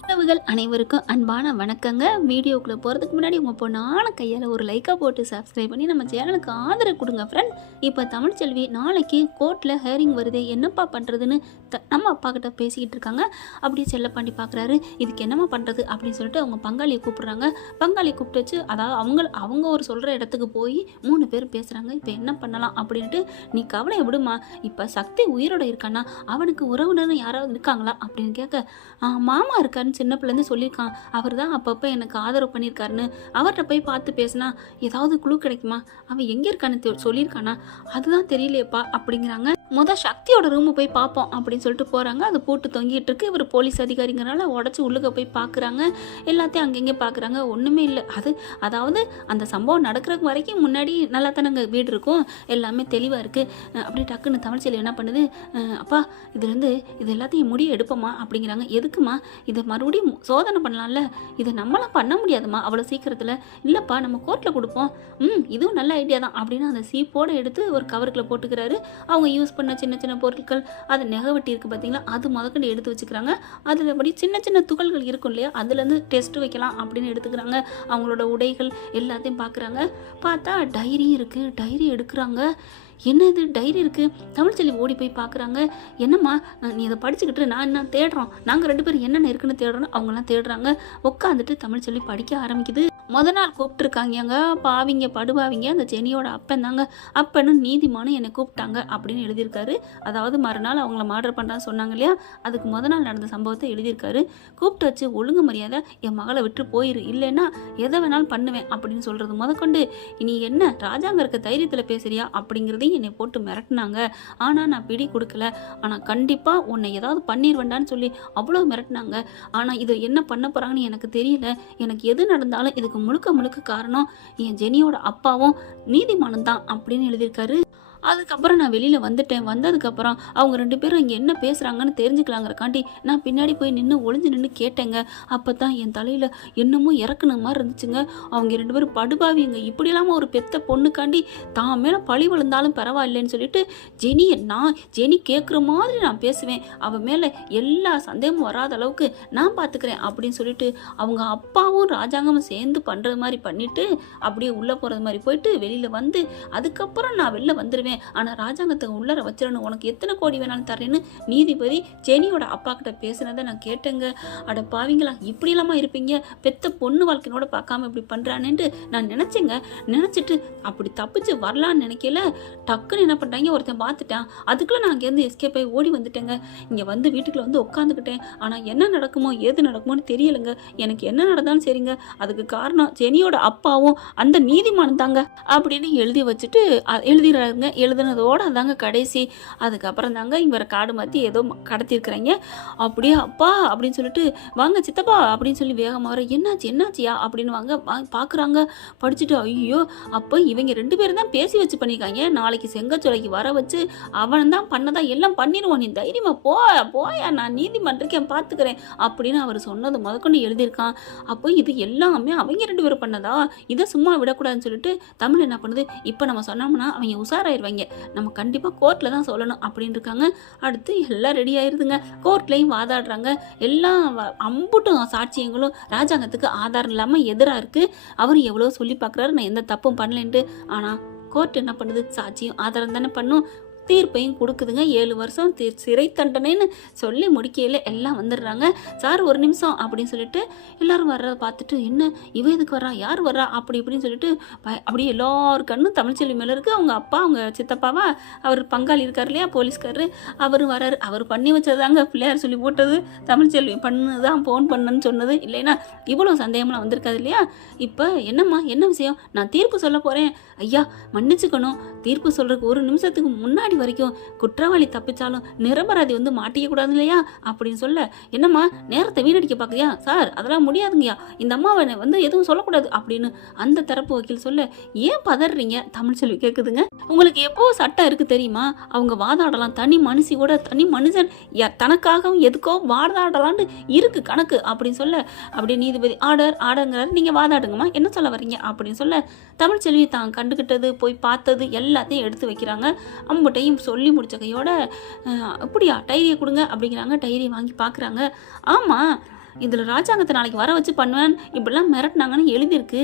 உறவுகள் அனைவருக்கும் அன்பான வணக்கங்க. வீடியோக்குள்ளே போகிறதுக்கு முன்னாடி உங்கள் பொண்ணான கையால் ஒரு லைக்காக போட்டு சப்ஸ்கிரைப் பண்ணி நம்ம சேனலுக்கு ஆதரவு கொடுங்க ஃப்ரெண்ட். இப்போ தமிழ்ச்செல்வி நாளைக்கு கோர்ட்டில் ஹேரிங் வருது, என்னப்பா பண்ணுறதுன்னு நம்ம அப்பா கிட்ட பேசிக்கிட்டு இருக்காங்க. அப்படியே செல்லப்பாண்டி பார்க்குறாரு, இதுக்கு என்னம்மா பண்ணுறது அப்படின்னு சொல்லிட்டு அவங்க பங்காளியை கூப்பிட்றாங்க. பங்காளியை கூப்பிட்டு வச்சு அதாவது அவங்க ஒரு சொல்கிற இடத்துக்கு போய் 3 பேர் பேசுகிறாங்க. இப்போ என்ன பண்ணலாம் அப்படின்ட்டு, நீ கவலையை விடுமா, இப்போ சக்தி உயிரோடு இருக்கானா, அவனுக்கு உறவுன்னு யாராவது இருக்காங்களா அப்படின்னு கேட்க, மாமா இருக்காருன்னு சின்ன பிள்ளைந்து சொல்லியிருக்கான், அவர் தான் அப்பப்போ எனக்கு ஆதரவு பண்ணியிருக்காருன்னு, அவர்கிட்ட போய் பார்த்து பேசினா ஏதாவது குழு கிடைக்குமா, அவன் எங்கே இருக்கான்னு சொல்லியிருக்கானா, அதுதான் தெரியலையப்பா அப்படிங்கிறாங்க. சக்தியோட ரூமு போய் பார்ப்போம் அப்படின்னு சொல்லிட்டு போகிறாங்க. அது போட்டு தொங்கிட்டு இருக்கு. இவர் போலீஸ் அதிகாரிங்கிறனால உடச்சி உள்ளுக்க போய் பார்க்குறாங்க. எல்லாத்தையும் அங்கங்கே பார்க்குறாங்க, ஒன்றுமே இல்லை. அதாவது அந்த சம்பவம் நடக்கிறதுக்கு வரைக்கும் முன்னாடி நல்லா தானே அங்கே வீடு இருக்கும், எல்லாமே தெளிவாக இருக்குது. அப்படி டக்குன்னு தமிழ்ச்செல்வி என்ன பண்ணுது, அப்பா இதுலேருந்து இது எல்லாத்தையும் முடிய எடுப்போமா அப்படிங்கிறாங்க. எதுக்குமா, இதை மறுபடியும் சோதனை பண்ணலாம்ல, இதை நம்மளாம் பண்ண முடியாதுமா அவ்வளோ சீக்கிரத்தில். இல்லைப்பா நம்ம கோர்ட்டில் கொடுப்போம், இதுவும் நல்ல ஐடியா தான் அப்படின்னு அந்த சீப்போடு எடுத்து ஒரு கவருக்குள்ளே போட்டுக்கிறாரு. அவங்க யூஸ் பண்ண சின்ன சின்ன பொருட்கள், அது நெகவட்டி இருக்குது பார்த்தீங்களா, அது முதற்கொண்டு எடுத்து வச்சுக்கிறாங்க. அதில் படி சின்ன சின்ன துகள்கள் இருக்கும் இல்லையா, அதுலேருந்து டெஸ்ட் வைக்கலாம் அப்படின்னு எடுத்துக்கிறாங்க. அவங்களோட உடைகள் எல்லாத்தையும் பார்க்குறாங்க. பார்த்தா டைரியும் இருக்குது, டைரி எடுக்கிறாங்க. என்னது டைரி இருக்குது, தமிழ்ச்செல்வி ஓடி போய் பார்க்குறாங்க. என்னம்மா நீ இதை படிச்சுக்கிட்டு நான் என்ன தேடுறோம், நாங்கள் 2 பேரும் என்னென்ன இருக்குன்னு தேடுறோன்னு அவங்களாம் தேடுறாங்க. உட்காந்துட்டு தமிழ்ச்செல்வி படிக்க ஆரம்பிக்குது. நாள் கூப்பிட்டுருக்காங்க, பாவிங்க படுபாவிங்க, அந்த ஜெனியோட அப்பன் தாங்க, அப்பன்னு நீதிமானும் என்னை கூப்பிட்டாங்க அப்படின்னு எழுதியிருக்காரு. அதாவது மறுநாள் அவங்கள மர்டர் பண்ணுறான்னு சொன்னாங்க இல்லையா, அதுக்கு நாள் நடந்த சம்பவத்தை எழுதியிருக்காரு. கூப்பிட்டு வச்சு ஒழுங்கு மரியாதை என் மகளை விட்டு போயிரு, இல்லைன்னா எதை வேணாலும் பண்ணுவேன் அப்படின்னு சொல்கிறது முதற்கொண்டு, இனி என்ன ராஜாங்க இருக்க தைரியத்தில் பேசுறியா அப்படிங்கிறதையும் என்னை போட்டு மிரட்டினாங்க. ஆனால் நான் பிடி கொடுக்கல, ஆனால் கண்டிப்பாக உன்னை ஏதாவது பண்ணிடுவேண்டான்னு சொல்லி அவ்வளோ மிரட்டினாங்க. ஆனால் இது என்ன பண்ண போகிறாங்கன்னு எனக்கு தெரியல. எனக்கு எது நடந்தாலும் இதுக்கு முழுக்க முழுக்க காரணம் என் ஜெனியோட அப்பாவும் நீதிமானும் தான் அப்படின்னு எழுதியிருக்காரு. அதுக்கப்புறம் நான் வெளியில் வந்துட்டேன். வந்ததுக்கப்புறம் அவங்க 2 பேரும் இங்கே என்ன பேசுகிறாங்கன்னு தெரிஞ்சுக்கலாங்கிறக்காண்டி நான் பின்னாடி போய் ஒளிஞ்சு நின்று கேட்டேங்க. அப்போ தான் என் தலையில் என்னமோ இறக்குன மாதிரி இருந்துச்சுங்க. அவங்க 2 பேரும் படுபாவிங்க, இப்படி இல்லாமல் ஒரு பெத்த பொண்ணுக்காண்டி தான் மேலே பழி விழுந்தாலும் பரவாயில்லைன்னு சொல்லிட்டு ஜெனி கேட்குற மாதிரி நான் பேசுவேன், அவன் மேலே எல்லா சந்தேகமும் வராத அளவுக்கு நான் பார்த்துக்கிறேன் அப்படின்னு சொல்லிட்டு அவங்க அப்பாவும் ராஜாங்கமும் சேர்ந்து பண்ணுறது மாதிரி பண்ணிவிட்டு அப்படியே உள்ளே போகிறது மாதிரி போயிட்டு வெளியில் வந்து, அதுக்கப்புறம் நான் வெளில வந்துடுவேன், ஆனால் ராஜாங்கத்தை உள்ளர வச்சிடணும், உனக்கு எத்தனை கோடி வேணாலும் தரேன்னு நீதிபதி ஜெனியோட அப்பா கிட்ட பேசினதை நான் கேட்டேங்க. அட பாவீங்களா, இப்படி இல்லாமல் இருப்பீங்க, பெத்த பொண்ணு வாழ்க்கையோட பார்க்காம இப்படி பண்ணுறானேன்ட்டு நான் நினச்சேங்க. நினச்சிட்டு அப்படி தப்பிச்சு வரலான்னு நினைக்கல, டக்குன்னு என்ன பண்ணுறாங்க, ஒருத்தன் பார்த்துட்டான். அதுக்குள்ளே நான் அங்கேருந்து எஸ்கேப் ஆகி ஓடி வந்துட்டேங்க. இங்கே வந்து வீட்டுக்குள்ள வந்து உட்காந்துக்கிட்டேன். ஆனால் என்ன நடக்குமோ ஏது நடக்குமோன்னு தெரியலைங்க. எனக்கு என்ன நடந்தாலும் சரிங்க, அதுக்கு காரணம் ஜெனியோட அப்பாவும் அந்த நீதிமான் தாங்க அப்படின்னு எழுதி வச்சுட்டு எழுதிடுறாருங்க. எழுதுனதோடு அதாங்க கடைசி. அதுக்கப்புறம் தாங்க இவரை காடு மாற்றி ஏதோ கடத்திருக்கிறாங்க. அப்படியே அப்பா அப்படின்னு சொல்லிட்டு, வாங்க சித்தப்பா அப்படின்னு சொல்லி வேகமாக வர, என்னாச்சியா அப்படின்னு வாங்க பார்க்குறாங்க. படிச்சுட்டு, ஐயோ அப்போ இவங்க 2 பேரும் தான் பேசி வச்சு பண்ணியிருக்காங்க, நாளைக்கு செங்கச்சோலைக்கு வர வச்சு அவன் தான் பண்ணதான் எல்லாம் பண்ணிடுவான், நீ தைரியமாக போயா நான் நீதிமன்றக்கேன் பார்த்துக்கிறேன் அப்படின்னு அவர் சொன்னது முதற்கொண்டு எழுதியிருக்கான். அப்போ இது எல்லாமே அவங்க 2 பேரும் பண்ணதா, இதை சும்மா விடக்கூடாதுன்னு சொல்லிட்டு தமிழ் என்ன பண்ணுது, இப்போ நம்ம சொன்னோம்னா அவங்க உஷாராயிருவாங்க, நம்ம கண்டிப்பாக கோர்ட்டில் தான் சொல்லணும் அப்படின்னு இருக்காங்க. அடுத்து எல்லாம் ரெடி ஆயிருதுங்க. கோர்ட்லேயும் வாதாடுறாங்க. எல்லாம் அம்புட்டும் சாட்சியங்களும் ராஜாங்கத்துக்கு ஆதாரம் இல்லாமல் எதிராக இருக்குது. அவர் எவ்வளோ சொல்லி பார்க்குறாரு நான் எந்த தப்பும் பண்ணலேன்ட்டு. ஆனால் கோர்ட் என்ன பண்ணுது, சாட்சியும் ஆதாரம் தானே பண்ணும், தீர்ப்பையும் கொடுக்குதுங்க. 7 வருஷம் சிறை தண்டனைன்னு சொல்லி முடிக்கையில் எல்லாம் வந்துடுறாங்க. சார் ஒரு நிமிஷம் அப்படின்னு சொல்லிட்டு எல்லாரும் வர்றதை பார்த்துட்டு, என்ன இவ எதுக்கு வர்றா, யார் வர்றா அப்படி இப்படின்னு சொல்லிட்டு அப்படியே எல்லாரும் கண்ணும் தமிழ்ச்செல்வி மேலே இருக்குது. அவங்க அப்பா அவங்க சித்தப்பாவா அவர் பங்காளி இருக்கார் இல்லையா போலீஸ்காரரு, அவரும் வர்றாரு. அவர் பண்ணி வச்சதாங்க பிள்ளையார் சொல்லி போட்டது, தமிழ்ச்செல்வி பண்ணுதான் ஃபோன் பண்ணுன்னு சொன்னது, இல்லைன்னா இவ்வளோ சந்தேகம்லாம் வந்திருக்காது இல்லையா. இப்போ என்னம்மா என்ன விஷயம், நான் தீர்ப்பு சொல்ல போகிறேன், ஐயா மன்னிச்சுக்கணும், தீர்ப்பு சொல்கிறதுக்கு 1 நிமிஷத்துக்கு முன்னாடி வரைக்கும் குற்றவாளி தப்பிச்சாலும் நிரபராதி வந்து மாட்டிக்க கூடாது இல்லையா அப்படின்னு சொல்ல, என்னம்மா நேரத்தை வீணடிக்க பார்க்குறியா, சார் அதெல்லாம் முடியாதுங்கய்யா, இந்த அம்மாவை வந்து எதுவும் சொல்லக்கூடாது அப்படின்னு அந்த தரப்பு வக்கீல் சொல்ல, ஏன் பதறீங்க தமிழ்ச்செல்வி கேட்குதுங்க. உங்களுக்கு எப்போ சட்டம் இருக்குது தெரியுமா, அவங்க வாதாடலாம், தனி மனுஷன் தனக்காகவும் எதுக்கோ வாதாடலான்னு இருக்கு கணக்கு அப்படின்னு சொல்ல, அப்படியே நீதிபதி ஆர்டருங்கிறாரு, நீங்கள் வாதாடுங்கம்மா, என்ன சொல்ல வரீங்க அப்படின்னு சொல்ல, தமிழ்ச்செல்வி தான் கண்டுகிட்டது போய் பார்த்தது எல்லாத்தையும் எடுத்து வைக்கிறாங்க. அம்பட்டையும் சொல்லி முடிச்ச கையோட, அப்படியா டைரியை கொடுங்க அப்படிங்கிறாங்க. டைரியை வாங்கி பார்க்குறாங்க. ஆமாம் இதில் ராஜாங்கத்தை நாளைக்கு வர வச்சு பண்ணுவேன் இப்படிலாம் மிரட்டினாங்கன்னு எழுதியிருக்கு.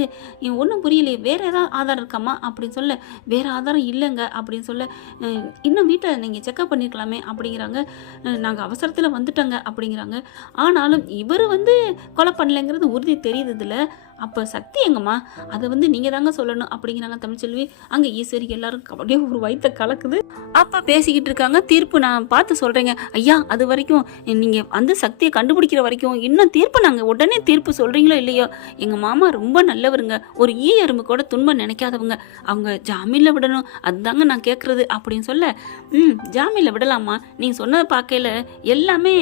ஒன்றும் புரியலையே, வேறு ஏதாவது ஆதாரம் இருக்காமா அப்படின்னு சொல்ல, வேறு ஆதாரம் இல்லைங்க அப்படின்னு சொல்ல, இன்னும் வீட்டை நீங்கள் செக்அப் பண்ணியிருக்கலாமே அப்படிங்கிறாங்க. நாங்கள் அவசரத்தில் வந்துட்டோங்க அப்படிங்கிறாங்க. ஆனாலும் இவர் கொலை பண்ணலைங்கிறது உறுதி தெரியுது இதில். அப்போ சக்தி எங்கம்மா, அதை நீங்கள் தாங்க சொல்லணும் அப்படிங்கிறாங்க தமிழ்ச்செல்வி. அங்கே ஈஸ்வரி எல்லாரும் அப்படியே ஒரு வயிற்ற கலக்குது. அப்போ பேசிக்கிட்டு இருக்காங்க. தீர்ப்பு நான் பார்த்து சொல்கிறேங்க ஐயா, அது வரைக்கும் நீங்கள் சக்தியை கண்டுபிடிக்கிற வரைக்கும் இன்னும் தீர்ப்பு நாங்கள் உடனே தீர்ப்பு சொல்கிறீங்களோ இல்லையோ, எங்கள் மாமா ரொம்ப நல்லவருங்க, ஒரு எறும்பு கூட துன்பம் நினைக்காதவங்க, அவங்க ஜாமீனில் விடணும், அதுதாங்க நான் கேட்குறது அப்படின்னு சொல்ல, ஜாமீனில் விடலாமா, நீங்கள் சொன்னதை பார்க்கல எல்லாமே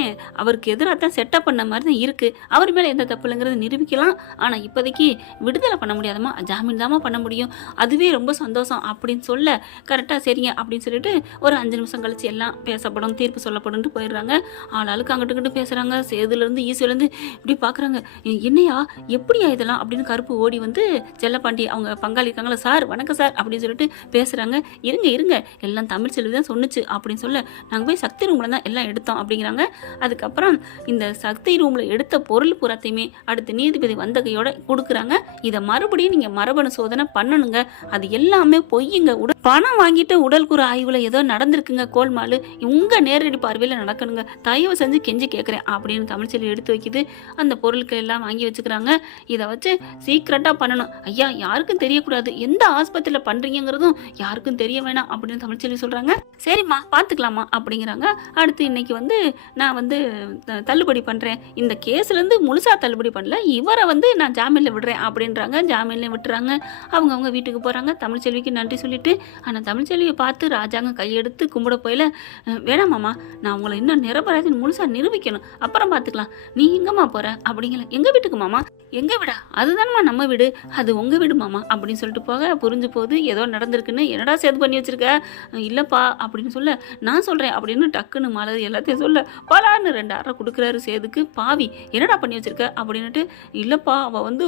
அவருக்கு எதிராக தான் செட்டப் பண்ண மாதிரி தான் இருக்குது, அவர் மேலே எந்த தப்பு இல்லைங்கிறத நிரூபிக்கலாம், ஆனால் இப்போ விடுதலை பண்ண முடியாதம்மா, ஜாமீன் தாமா பண்ண முடியும், அதுவே ரொம்ப சந்தோஷம் அப்படின்னு சொல்ல, கரெக்டாக சரிங்க அப்படின்னு சொல்லிட்டு ஒரு 5 நிமிஷம் கழிச்சு எல்லாம் பேசப்படும், தீர்ப்பு சொல்லப்படும்னு போயிடுறாங்க. ஆளாளுக்கு அங்கிட்டு பேசுகிறாங்க. சேதுலேருந்து ஈஸ்வலேருந்து இப்படி பார்க்குறாங்க. என்னையா எப்படியா இதெல்லாம் அப்படின்னு கருப்பு ஓடி செல்லப்பாண்டி அவங்க பங்காளி இருக்காங்களா, சார் வணக்கம் சார் அப்படின்னு சொல்லிட்டு பேசுகிறாங்க. இருங்க எல்லாம் தமிழ்ச்செல்வி தான் சொன்னுச்சு அப்படின்னு சொல்ல, நாங்கள் போய் சக்தி ரூமில் தான் எல்லாம் எடுத்தோம் அப்படிங்கிறாங்க. அதுக்கப்புறம் இந்த சக்தி ரூமில் எடுத்த பொருள் புறத்தையுமே அடுத்து நீதிபதி வந்த கையோட கொடுக்குறாங்க. இதை மறுபடியும் நீங்கள் மரபணு சோதனை பண்ணணுங்க, அது எல்லாமே பொய்யுங்க, பணம் வாங்கிட்டு உடல் கூறு ஆய்வில் ஏதோ நடந்திருக்குங்க கோல்மாலு, உங்கள் நேரடி பார்வையில் நடக்கணுங்க, தயவு செஞ்சு கெஞ்சி கேட்குறேன் அப்படின்னு தமிழ்ச்செல்வி எடுத்து வைக்கிது. அந்த பொருட்கள் எல்லாம் வாங்கி வச்சுக்கிறாங்க. இதை வச்சு சீக்ரெட்டாக பண்ணணும் ஐயா, யாருக்கும் தெரியக்கூடாது, எந்த ஆஸ்பத்திரியில் பண்ணுறீங்கிறதும் யாருக்கும் தெரிய வேணாம் அப்படின்னு தமிழ்ச்செல்வி சொல்கிறாங்க. சரிம்மா பார்த்துக்கலாமா அப்படிங்கிறாங்க. அடுத்து இன்னைக்கு நான் தள்ளுபடி பண்ணுறேன், இந்த கேஸ்லேருந்து முழுசாக தள்ளுபடி பண்ணல, இவரை நான் ஜாமீனில் விடுறேன் அப்படின்றாங்க. ஜாமீனில் விட்டுறாங்க. அவங்க வீட்டுக்கு போகிறாங்க. தமிழ்ச்செல்விக்கு நன்றி சொல்லிட்டு, ஆனால் தமிழ்ச்செல்வியை பார்த்து ராஜாங்க கையெடுத்து கும்பிட போயில, வேணாமாம்மா நான் உங்களை இன்னும் நிரபராதின்னு முழுசாக நிரூபிக்கணும், அப்புறம் பார்த்துக்கலாம், நீ எங்கம்மா போகிற அப்படிங்கல, எங்கள் வீட்டுக்கு மாமா, எங்கள் வீடா, அதுதானம்மா நம்ம வீடு, அது உங்கள் வீடு மாமா அப்படின்னு சொல்லிட்டு போக, புரிஞ்சு போகுது ஏதோ நடந்திருக்குன்னு. என்னடா சேது பண்ணி வச்சிருக்க, இல்லைப்பா அப்படின்னு சொல்ல, நான் சொல்கிறேன் அப்படின்னு டக்குன்னு மலர் எல்லாத்தையும் சொல்ல, பலான்னு 2 அரை கொடுக்குறாரு சேதுக்கு. பாவி என்னடா பண்ணி வச்சிருக்க அப்படின்னுட்டு, இல்லைப்பா அவள்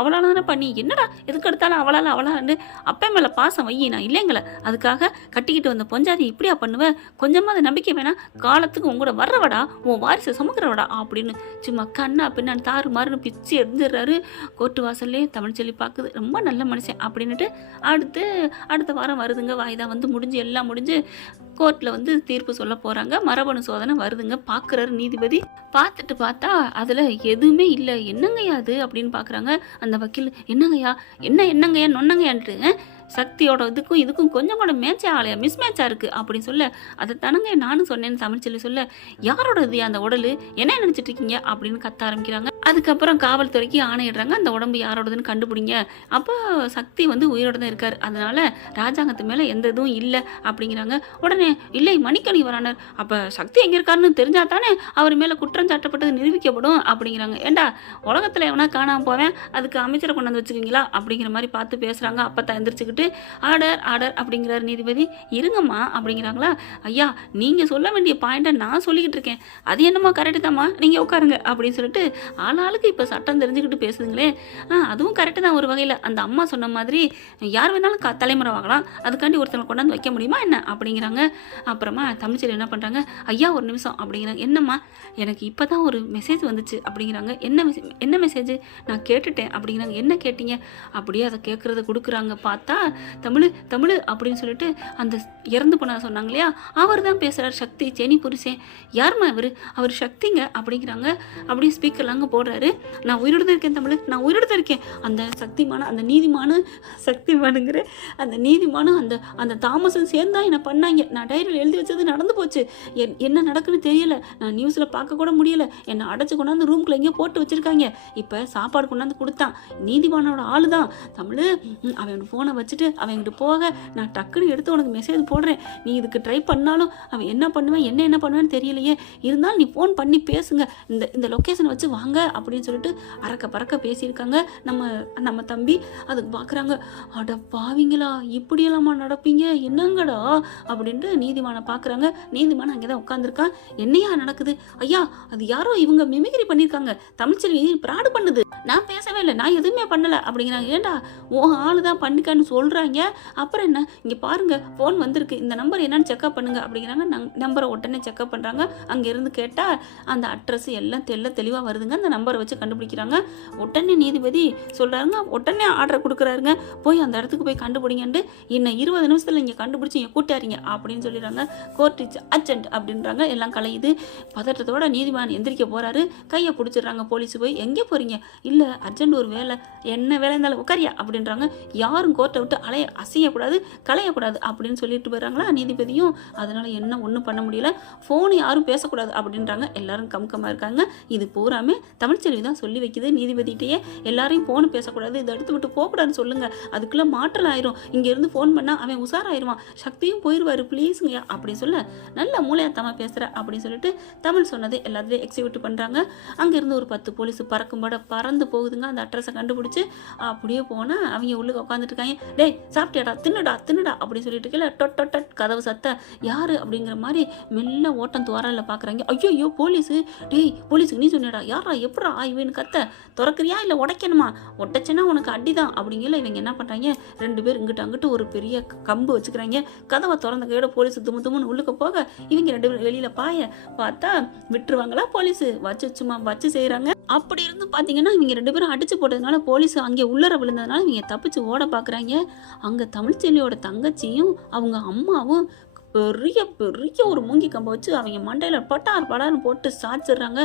அவளால் தானே பண்ணி, என்னடா எதுக்கு எடுத்தாலும் அவளான்னு அப்பா மேலே பாசம் வை, நான் இல்லைங்கள, அதுக்காக கட்டிக்கிட்டு வந்த பொஞ்சாதி இப்படியா பண்ணுவேன், கொஞ்சமாக அதை நம்பிக்கை வேணா, காலத்துக்கு உங்களோட வர்றவடா, உன் வாரிசை சுமக்கிறவடா அப்படின்னு சும்மா கண்ணா பின்னான்னு தாறு மாறுன்னு பிச்சு எடுத்துடுறாரு. கோர்ட்டு வாசல்லே தமிழ்ச்செல்வி பார்க்குது, ரொம்ப நல்ல மனுஷன் அப்படின்னுட்டு. அடுத்த வாரம் வருதுங்க, வாய்தா முடிஞ்சு எல்லாம் முடிஞ்சு கோர்ட்டில் தீர்ப்பு சொல்ல போகிறாங்க. மரபணு சோதனை வருதுங்க. பார்க்குறாரு நீதிபதி. பார்த்துட்டு பார்த்தா அதில் எதுவுமே இல்லை. என்னங்கய்யா அது அப்படின்னு பார்க்குறாங்க. அந்த வக்கீல் என்னங்கய்யா என்னங்கய்யா நொன்னங்கய்யான்ட்டு, சக்தியோட இதுக்கும் கொஞ்சம் கூட மேட்சே ஆலையா, மிஸ் மேட்சாக இருக்குது அப்படின்னு சொல்ல, அதை தானங்க நானும் சொன்னேன்னு தமிழ்ச்செல்வி சொல்ல, யாரோட இது அந்த உடல், என்ன நினச்சிட்டு இருக்கீங்க அப்படின்னு கத்த ஆரம்பிக்கிறாங்க. அதுக்கப்புறம் காவல்துறைக்கு ஆணையிடுறாங்க, அந்த உடம்பு யாரோடதுன்னு கண்டுபிடிங்க. அப்போ சக்தி உயிரோட தான் இருக்கார், அதனால ராஜாங்கத்து மேலே எந்த இதுவும் இல்லை அப்படிங்கிறாங்க. உடனே இல்லை மணிக்கணி வரானர், அப்போ சக்தி எங்கே இருக்காருன்னு தெரிஞ்சா தானே அவர் மேலே குற்றம் சாட்டப்பட்டது நிரூபிக்கப்படும் அப்படிங்கிறாங்க. ஏண்டா உலகத்தில் எவனா காணாமல் போவேன், அதுக்கு அமைச்சரை கொண்டாந்து வச்சுக்கிங்களா அப்படிங்கிற மாதிரி பார்த்து பேசுகிறாங்க. அப்போ தான் எந்திரிச்சுக்கிட்டு ஆர்டர் அப்படிங்கிறார் நீதிபதி. இருங்கம்மா அப்படிங்கிறாங்களா. ஐயா நீங்கள் சொல்ல வேண்டிய பாயிண்ட்டை நான் சொல்லிக்கிட்டு இருக்கேன், அது என்னம்மா கரெக்டு தாம்மா, நீங்கள் உட்காருங்க அப்படின்னு சொல்லிட்டு ஆளாளுக்கு இப்போ சட்டம் தெரிஞ்சுக்கிட்டு பேசுதுங்களே. அதுவும் கரெக்டு தான் ஒரு வகையில். அந்த அம்மா சொன்ன மாதிரி யார் வேணாலும் தலைமுறை வாங்கலாம், அதுக்காண்டி ஒருத்தனை கொண்டாந்து வைக்க முடியுமா என்ன அப்படிங்கிறாங்க. அப்புறமா தமிழ்ச்செல்வி என்ன பண்ணுறாங்க, ஐயா ஒரு நிமிஷம் அப்படிங்கிறாங்க. என்னம்மா, எனக்கு இப்போ தான் ஒரு மெசேஜ் வந்துச்சு அப்படிங்கிறாங்க. என்ன மெசேஜ், நான் கேட்டுட்டேன் அப்படிங்கிறாங்க. என்ன கேட்டீங்க, அப்படியே அதை கேட்குறத கொடுக்குறாங்க. பார்த்தா தமிழ் அப்படின்னு சொல்லிட்டு அந்த இறந்து போன சொன்னாங்க இல்லையா, அவர் தான் பேசுகிறார். சக்தி செனி புருஷன், யாருமா அவர் சக்திங்க அப்படிங்கிறாங்க. அப்படியே ஸ்பீக்கர்லாங்க போடுறாரு. நான் உயிரோடு தான் இருக்கேன் தமிழ், நான் உயிரோடு தான் இருக்கேன். அந்த சக்திமான அந்த சக்திமானுங்கிற அந்த நீதிமானும் அந்த தாமஸும் சேர்ந்தா என்னை பண்ணாங்க, நான் டைரியில் எழுதி வச்சது நடந்து போச்சு, என்ன நடக்குன்னு தெரியல, நான் நியூஸில் பார்க்க கூட முடியல, என்னை அடைச்சி கொண்டாந்து ரூம்குள்ளே எங்கேயோ போட்டு வச்சுருக்காங்க, இப்போ சாப்பாடு கொண்டாந்து கொடுத்தான் நீதிமானோட ஆளு தான் தமிழ். அவன் ஃபோனை வச்சுட்டு அவன்கிட்ட போக நான் டக்குன்னு எடுத்து உனக்கு மெசேஜ் போடுறேன், நீ இதுக்கு ட்ரை பண்ணாலும் அவன் என்ன பண்ணுவேன்னு தெரியலையே, இருந்தாலும் நீ ஃபோன் பண்ணி பேசுங்க, இந்த லொக்கேஷனை வச்சு வாங்க அப்படின்னு சொல்லிட்டு அறக்க பறக்க பேசியிருக்காங்க நம்ம தம்பி. அதுக்கு பார்க்குறாங்க, அட பாவிங்களா இப்படியெல்லாமா நடப்பீங்க, என்னங்கடா அப்படின்ட்டு நீதிமானை பார்க்குறாங்க. நீதிமான் அங்கே தான் உட்காந்துருக்கான். என்னையா நடக்குது, ஐயா அது யாரோ இவங்க மிமிக்ரி பண்ணியிருக்காங்க, தமிழ்ச்செல்வி ப்ராடு பண்ணுது, நான் பேசவே இல்லை, நான் எதுவுமே பண்ணலை அப்படிங்கிறாங்க. ஏண்டா உன் ஆளு தான் பண்ணிக்கான்னு சொல்கிறாங்க. அப்புறம் என்ன, இங்கே பாருங்கள் ஃபோன் வந்திருக்கு, இந்த நம்பர் என்னன்னு செக்அப் பண்ணுங்க அப்படிங்கிறாங்க. நம்பரை உடனே செக்அப் பண்ணுறாங்க. அங்கேருந்து கேட்டால் அந்த அட்ரஸ் எல்லாம் தெளிவாக வருதுங்க. அந்த நம்பரை வச்சு கண்டுபிடிக்கிறாங்க. உடனே நீதிபதி சொல்கிறாருங்க, உடனே ஆர்டர் கொடுக்குறாருங்க, போய் அந்த இடத்துக்கு போய் கண்டுபிடிங்கன்ட்டு. இன்னும் 20 நிமிஷத்தில் இங்கே கண்டுபிடிச்சி இங்கே கூட்டாரிங்க அப்படின்னு சொல்லிடுறாங்க. கோர்ட் இஸ் அர்ஜென்ட் அப்படின்றாங்க. எல்லாம் கலையுது. பதட்டத்தோட நீதிமான் எந்திரிக்க போகிறாரு. கையை பிடிச்சிடுறாங்க போலீஸ். போய் எங்கே போகிறீங்க? இல்லை அர்ஜென்ட் ஒரு வேலை. என்ன வேலை இருந்தாலும் உட்காரியா அப்படின்றாங்க. யாரும் கோர்ட்டை விட்டு அசையக்கூடாது, கலையக்கூடாது அப்படின்னு சொல்லிட்டு போயிடறாங்களா நீதிபதியும். அதனால் என்ன ஒன்றும் பண்ண முடியல. ஃபோனு யாரும் பேசக்கூடாது அப்படின்றாங்க. எல்லாரும் கம்கமாக இருக்காங்க. இது பூராமே தமிழ்ச்செல்வி தான் சொல்லி வைக்குது நீதிபதிகிட்டேயே. எல்லாரையும் ஃபோனு பேசக்கூடாது, இதை எடுத்து விட்டு போகக்கூடாதுன்னு சொல்லுங்கள், அதுக்குள்ளே மாற்றல் ஆயிரும், இங்கேருந்து ஃபோன் பண்ணால் அவன் உஷாராயிருவான், சக்தியும் போயிடுவார் ப்ளீஸுங்கய்யா அப்படின்னு சொல்ல, நல்ல மூளையாத்தமாக பேசுகிற அப்படின்னு சொல்லிட்டு தமிழ் சொன்னது எல்லாத்துலேயும் எக்ஸிக்யூட் பண்ணுறாங்க. அங்கேருந்து ஒரு 10 போலீஸ் பறக்கும்போட பறந்து போகுதுங்க. அந்த அட்ரஸை கண்டுபிடிச்சி அப்படியே போனால் அவங்க உள்ளுக்கு உட்காந்துட்டு இருக்காங்க. டேய் சாப்பிட்டியாடா, தின்னுடா அப்படின்னு சொல்லிட்டு இருக்கல. டொட் கதவு சத்த யார் அப்படிங்கிற மாதிரி மெல்ல ஓட்டம் துவாரில் பார்க்குறாங்க. ஐயோ போலீஸு, டேய் போலீஸுக்கு நீ சொன்னியடா, யாரா எப்படா இவன்னு கத்த, திறக்கிறியா இல்லை உடைக்கணுமா, ஒட்டச்சுன்னா உனக்கு அடிதான் அப்படிங்கல. இவங்க என்ன பண்ணுறாங்க, 2 பேர் இங்கிட்ட அங்கிட்டு ஒரு பெரிய கம்பு வச்சுக்கிறாங்க. கதவை திறந்த கையோட போலீஸ் தும்முன்னு உள்ளுக்க போக இவங்க 2 பேரும் வெளியில் பார்த்தா விட்டுருவாங்களா போலீஸு, சும்மா வச்சு செய்கிறாங்க. அப்படி இருந்து பார்த்தீங்கன்னா இவங்க 2 பேரும் அடிச்சு போட்டதுனால போலீஸ் அங்கே உள்ளர விழுந்ததுனால இவங்க தப்பிச்சு ஓட பார்க்குறாங்க. அங்கே தமிழ்ச்செல்வியோட தங்கச்சியும் அவங்க அம்மாவும் பெரிய ஒரு மூங்கி கம்பை வச்சு அவங்க மண்டையில் படார்னு போட்டு சாச்சிடுறாங்க.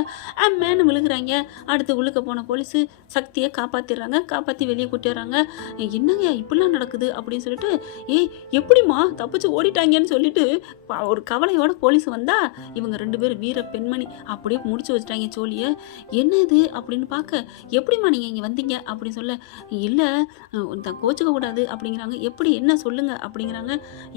மேனு விழுகிறாங்க. அடுத்து உள்ளுக்க போன போலீஸு சக்தியை காப்பாற்றி வெளியே கூட்டிடுறாங்க. என்னங்க இப்படிலாம் நடக்குது அப்படின்னு சொல்லிட்டு, எப்படிம்மா தப்பிச்சு ஓடிட்டாங்கன்னு சொல்லிட்டு ஒரு கவலையோட போலீஸ் வந்தா இவங்க 2 பேரும் வீர பெண்மணி அப்படியே முடிச்சு வச்சுட்டாங்க சோழியை. என்ன இது அப்படின்னு பார்க்க, எப்படிம்மா நீங்கள் இங்கே வந்தீங்க அப்படின்னு சொல்ல, இல்லை கோச்சுக்க கூடாது அப்படிங்கிறாங்க. எப்படி என்ன சொல்லுங்க அப்படிங்கிறாங்க.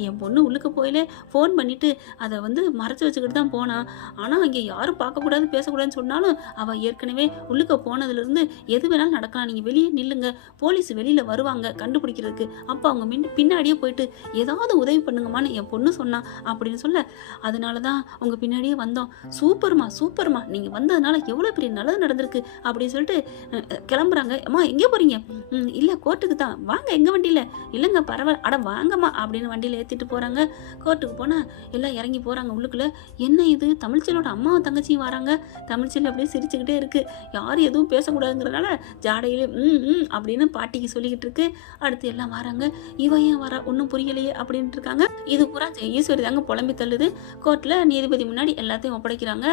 என் பொண்ணு உள்ளுக்க போயிலே ஃபோன் பண்ணிவிட்டு அதை மறைச்சி வச்சுக்கிட்டு தான் போனான். ஆனால் அங்கே யாரும் பார்க்கக்கூடாது பேசக்கூடாதுன்னு சொன்னாலும் அவள் ஏற்கனவே உள்ளுக்க போனதுலேருந்து எது வேணாலும் நடக்கலாம், நீங்கள் வெளியே நில்லுங்க, போலீஸ் வெளியில் வருவாங்க கண்டுபிடிக்கிறதுக்கு, அப்போ அவங்க பின்னாடியே போயிட்டு ஏதாவது உதவி பண்ணுங்கம்மான்னு என் பொண்ணு சொன்னான் அப்படின்னு சொல்ல, அதனால தான் அவங்க பின்னாடியே வந்தோம். சூப்பர்மா நீங்கள் வந்ததுனால எவ்வளோ பெரிய நல்லது நடந்திருக்கு அப்படின்னு சொல்லிட்டு கிளம்புறாங்க. அம்மா எங்கே போகிறீங்க? இல்லை கோர்ட்டுக்கு தான். வாங்க எங்கள் வண்டியில். இல்லைங்க பரவாயில்ல, அட வாங்கம்மா அப்படின்னு வண்டியில் ஏற்றிட்டு போகிறாங்க. கோர்ட்டுக்கு போனால் எல்லாம் இறங்கி போகிறாங்க உள்ளுக்குள்ளே. என்ன இது, தமிழ்ச்செல்வியோட அம்மாவும் தங்கச்சியும் வராங்க. தமிழ்ச்செல்வி அப்படியே சிரிச்சுக்கிட்டே இருக்குது. யாரும் எதுவும் பேசக்கூடாதுங்கிறதுனால ஜாடையிலே அப்படின்னு பாட்டிக்கு சொல்லிக்கிட்டு இருக்கு. அடுத்து எல்லாம் வராங்க. இவன் ஏன் வர ஒன்றும் புரியலையே அப்படின்ட்டு இருக்காங்க. இது பூரா ஈஸ்வரி தாங்க புலம்பி தள்ளுது. கோர்ட்டில் நீதிபதி முன்னாடி எல்லாத்தையும் ஒப்படைக்கிறாங்க.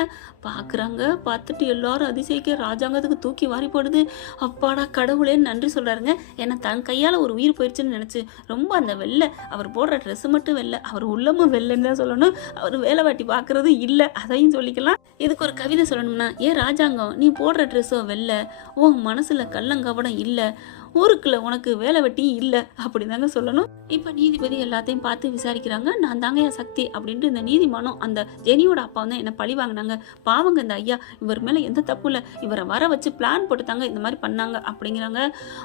பார்க்குறாங்க. பார்த்துட்டு எல்லாரும் அதிசயிக்க ராஜாங்கத்துக்கு தூக்கி வாரி போடுது. அப்பாடா கடவுளேன்னு நன்றி சொல்கிறாருங்க. ஏன்னா தன் கையால் ஒரு உயிர் போயிடுச்சுன்னு நினச்சி ரொம்ப அந்த வெள்ளை அவர் போடுற ட்ரெஸ்ஸு மட்டும் வெள்ளை, அவர் உள்ளமும் வெள்ளைன்னு தான் சொல்லணும். அவர் வேலை வாட்டி பார்க்குறது இல்லை, அதையும் சொல்லிக்கலாம். இதுக்கு ஒரு கவிதை சொல்லணும்னா, ராஜாங்கம் நீ போடுற ட்ரெஸ்ஸோ வெள்ளை, உன் மனசில் கள்ளங்கவடம் இல்லை, ஊருக்குள்ள உனக்கு வேலை வெட்டி இல்லை அப்படிதாங்க சொல்லணும். இப்போ நீதிபதி எல்லாத்தையும் பார்த்து விசாரிக்கிறாங்க. நான் தாங்கய்யா சக்தி அப்படின்ட்டு இந்த நீதிமானம் அந்த ஜெனியோட அப்பா வந்து என்னை பழி வாங்கினாங்க. பாவங்க இந்த ஐயா, இவர் மேலே எந்த தப்பு இல்லை, இவரை வர வச்சு பிளான் போட்டு தாங்க இந்த மாதிரி பண்ணாங்க அப்படிங்கிறாங்க.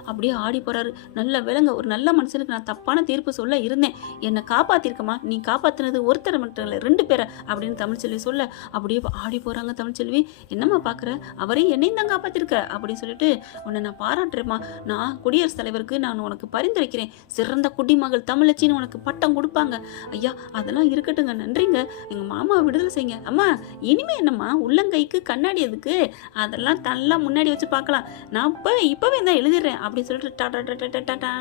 அப்படியே ஆடி போகிறாரு. நல்ல வேலைங்க, ஒரு நல்ல மனுஷனுக்கு நான் தப்பான தீர்ப்பு சொல்ல இருந்தேன், என்னை காப்பாற்றிருக்கமா, நீ காப்பாற்றினது ஒருத்தரை மட்டும் இல்லை 2 பேரை அப்படின்னு தமிழ்ச்செல்வி சொல்ல அப்படியே ஆடி போகிறாங்க. தமிழ்ச்செல்வி என்னம்மா பார்க்குற, அவரையும் என்னையும் தான் காப்பாற்றிருக்க அப்படின்னு சொல்லிட்டு, உன்னை நான் பாராட்டுறேம்மா, நான் குடியரசுத் தலைவருக்கு நான் உனக்கு பரிந்துரைக்கிறேன், சிறந்த குடிமகள் தமிழச்சின்னு உனக்கு பட்டம் கொடுப்பாங்க. ஐயா அதெல்லாம் இருக்கட்டுங்க, நன்றிங்க, எங்கள் மாமா விடுதலை செய்யுங்க. அம்மா இனிமே என்னம்மா உள்ளங்கைக்கு கண்ணாடி எதுக்கு, அதெல்லாம் நல்லா முன்னாடி வச்சு பார்க்கலாம், நான் இப்போவே தான் எழுதிடுறேன் அப்படின்னு சொல்லிட்டு டாடா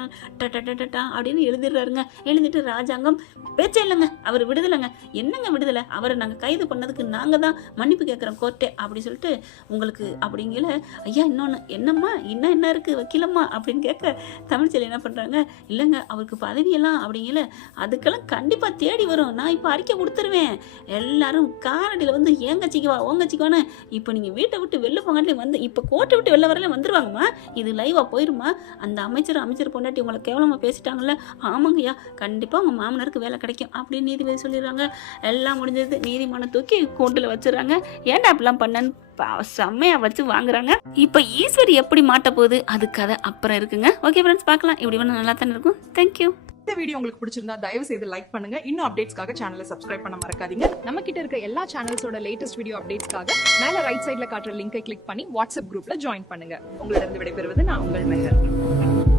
அப்படின்னு எழுதிடுறாருங்க. எழுதிட்டு ராஜாங்கம் பேச்சே இல்லைங்க, அவர் விடுதலைங்க. என்னங்க விடுதலை, அவரை நாங்கள் கைது பண்ணதுக்கு நாங்கள் தான் மன்னிப்பு கேட்குறோம் கோர்ட்டே அப்படி சொல்லிட்டு உங்களுக்கு அப்படிங்கல. ஐயா இன்னொன்று என்னம்மா, இன்னும் என்ன இருக்குது வக்கீலம்மா அப்படின்னு கேட்க தமிழ்ச்செல்வி என்ன பண்ணுறாங்க, இல்லைங்க அவருக்கு பதவியெல்லாம் அப்படிங்கல, அதுக்கெல்லாம் கண்டிப்பாக தேடி வரும், நான் இப்போ அறிக்கை கொடுத்துருவேன், எல்லாரும் காரடியில் வந்து ஏங்கச்சிக்குவா ஓங்கச்சிக்குவான்னு இப்போ நீங்கள் வீட்டை விட்டு வெளில போங்காட்டி இப்போ கோட்டை விட்டு வெளில வரல வந்துருவாங்கம்மா, இது லைவாக போயிருமா, அந்த அமைச்சர் பொண்டாட்டி உங்களை கேவலமாக பேசிட்டாங்கல்ல, ஆமாங்கய்யா கண்டிப்பாக உங்கள் மாமனாருக்கு வேலை கிடைக்கும் அப்படின்னு நீதிபதி சொல்லிடுறாங்க. எல்லாம் முடிஞ்சது. நீதிமானம் தூக்கி கூண்டில் வச்சுடுறாங்க. ஏன்டா அப்படிலாம் பண்ணன்னு செம்மையா வச்சு வாங்குறாங்க. இப்போ ஈஸ்வரி எப்படி மாட்ட போகுது அது கதை அப்புறம் இருக்குங்க. ஓகே ஃப்ரெண்ட்ஸ் பார்க்கலாம், இப்படி வேணும் நல்லா தானே இருக்கும். தேங்க்யூ. இந்த வீடியோ உங்களுக்கு பிடிச்சிருந்தா தயவு செய்து லைக் பண்ணுங்க. இன்னும் அப்டேட்ஸ்க்காக சேனலை சப்ஸ்கிரைப் பண்ண மறக்காதீங்க. நம்ம கிட்ட இருக்க எல்லா சேனல்ஸோட லேட்டஸ்ட் வீடியோ அப்டேட்ஸ்க்காக மேல ரைட் சைடுல காட்டுற லிங்கை கிளிக் பண்ணி வாட்ஸ்அப் குரூப்ல ஜாயின் பண்ணுங்க. உங்களிடம் விடைபெறுவது நான் உங்கள் மெஹர்.